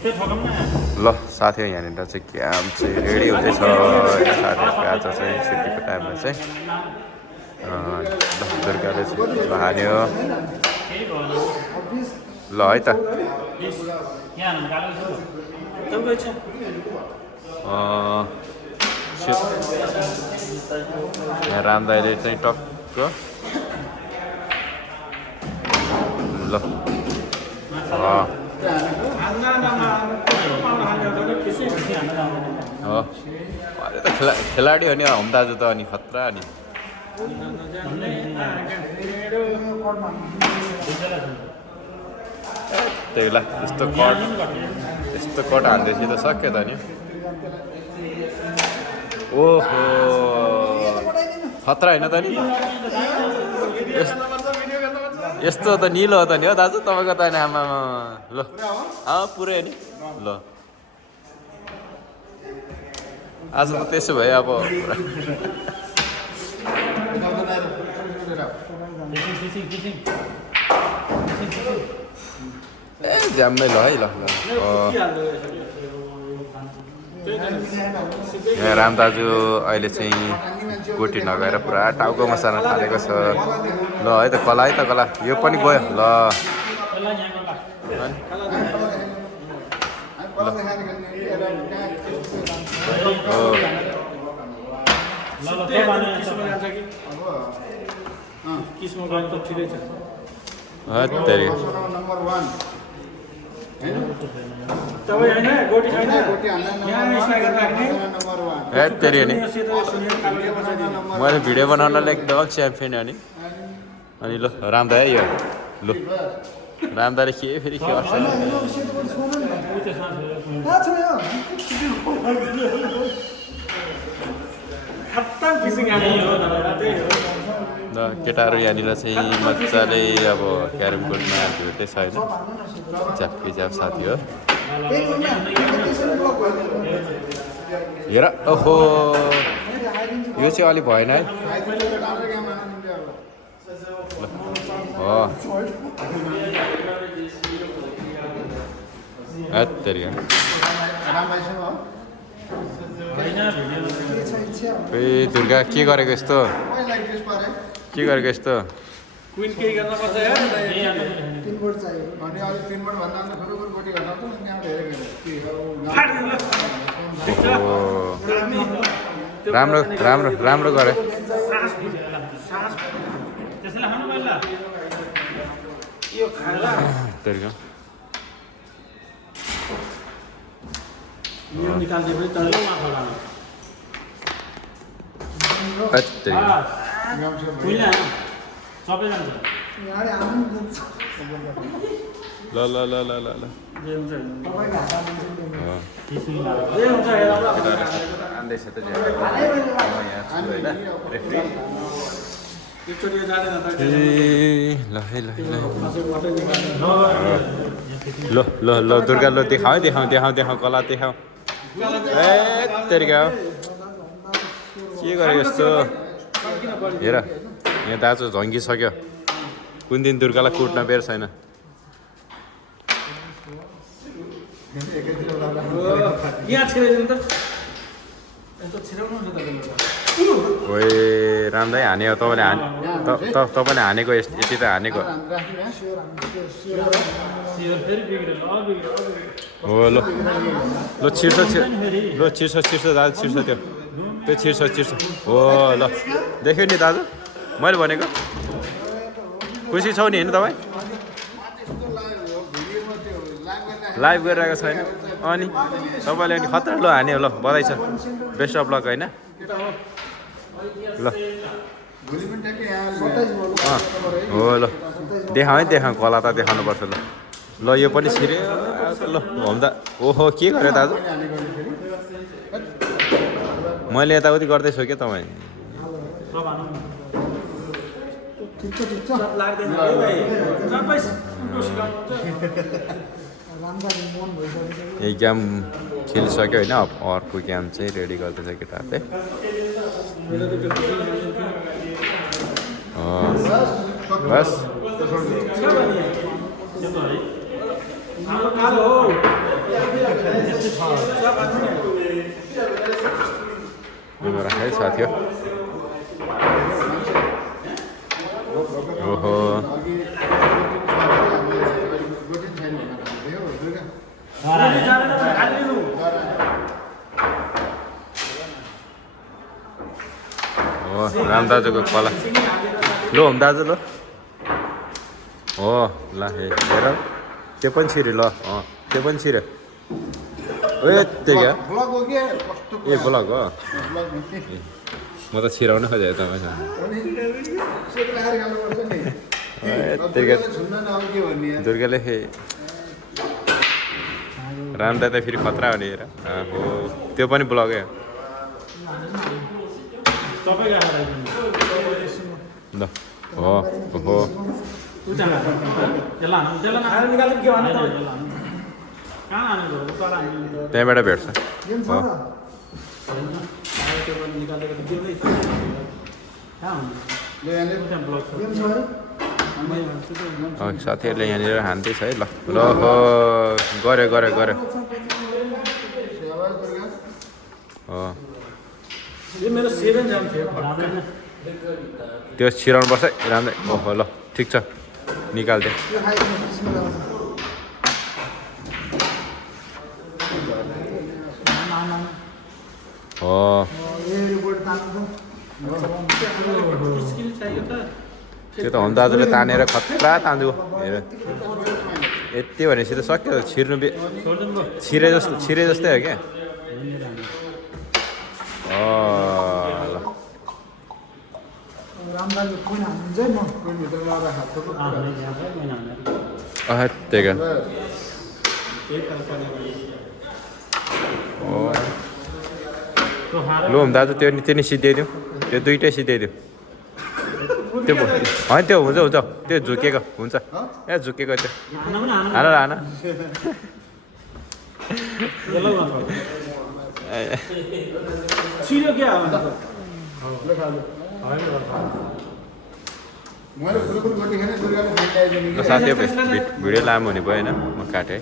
ल साथी यहाँनिर चाहिँ क्याम्प चाहिँ रेडी हुँदैछ साथीहरूको आज चाहिँ छुट्टीको टाइममा चाहिँ दुर्गाले चाहिँ हान्यो ल है त यहाँ रामदाइले चाहिँ टक्क ल अरे त खेलाडी हो नि हम दाजु त अनि खतरा अनि त्यही ल यस्तो कट हान्दैछ त सक्यो त नि ओहो खतरा होइन त नि यस्तो त निलो हो त नि हो दाजु तपाईँको त आमा ल पुरै हो नि ल आज त त्यसो भए अब ए ज्याम्मै ल है ल यहाँ राम दाजु अहिले चाहिँ गोटी नगएर पुरा टाउकोमा सार्न थालेको छ ल है त कला यो पनि गयो ल मैले भिडियो बनाउनलाई एकदम च्याम्पियन अनि ल रामदा यो लु रामदाले के फेरि के ल केटाहरू यहाँनिर चाहिँ मजाले अब क्यारम बोर्डमा भिड्दै छ होइन च्याप्पी साथी हो हेर ओहो यो चाहिँ अलि भएन है दुर्गा के गरेको यस्तो क्वीन केही गर्न पर्छ यार राम्रो गरे ल दुर्गा ल देखाऊ कला देखाऊ ए तेरिका के गरे यस्तो हेर यहाँ दाजु झङ्गिसक्यो कुन दिन दुर्गालाई कुट्न बेर छैन ओए रामदाई हान्यो तपाईँले हानेको यति त हानेको हो ल छिर्छ दाजु छिर्छ त्यो छिर्छ हो ल देख्यो नि दाजु मैले भनेको खुसी छौ नि होइन तपाईँ लाइभ गरिरहेको छैन अनि तपाईँले अनि खतरा ल हान्यो ल बधाई छ बेस्ट अफ लक होइन ल हो ल देखाऊ कला त देखाउनुपर्छ ल यो पनि छिर्यो ल भन्दा ओहो के गर्यो दाजु मैले यताउति गर्दैछु क्या तपाईँ एक गेम खेलिसक्यो होइन अर्को गेम चाहिँ रेडी गर्दैछ केटाहरूले बस जानेन भने हालिदिनु हो राम दाजुको कला लो होम दाजु ल हो ल हेर त्यो पनि छिर्यो ल त्यो पनि छिर्यो ए त्यो क्या ब्लग हो के कस्तो ए ब्लग हो ब्लग म त छिराउन खोजेँ तपाईँसँग अनि सेट राखेर खानुपर्छ नि त्यही सुन्न न अब के भन्ने यार दुर्गाले राम दादा फेरि खतरा हो नि हेर हो त्यो पनि ब्लगै सबै गाडा ल हो हो त्यहाँबाट भेट्छ हो साथीहरूले यहाँनिर हान्दैछ है ल ल हो गऱ्यो गऱ्यो गऱ्यो हो यो मेरो सेभेन जान्थ्यो त्यो छिराउनु पर्छ राम्रै ओहो ल ठिक छ निकालिदिएँ हो त्यो त होम दाजुले तानेर खतरा तान्छु हेर यति भनेपछि त सक्यो छिर्नु छिरे जस्तै हो क्या ल त्यही क्या लु होम दाजु त्यो नि सिद्ध्याइदिउँ त्यो दुइटै सिद्ध्याइदिउँ त्यो होइन त्यो हुन्छ हुन्छ त्यो झुकेको हुन्छ ए झुकेको त्यो हान र हान छिर्यो क्या मैले फुलफुल गोटी खाने दुर्गाले खाइदिएको साथी भिडियो लामो हुने भयो होइन म काटेँ